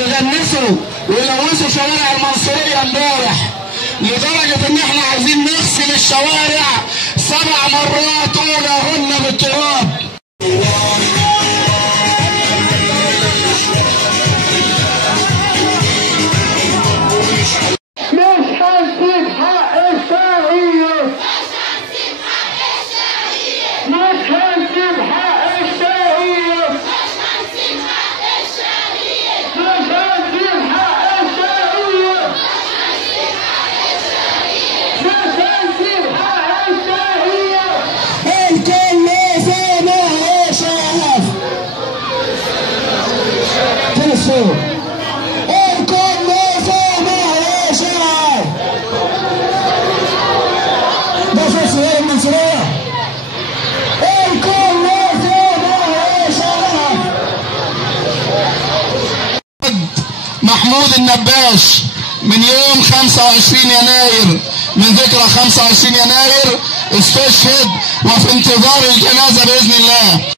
اللي غنسوا ولوثوا شوارع المنصوريه امبارح لدرجه ان احنا عايزين نغسل الشوارع 7 مرات اولهن بالتراب. محمود النباش من يوم 25 يناير من ذكرى 25 يناير استشهد وفي انتظار الجنازة بإذن الله.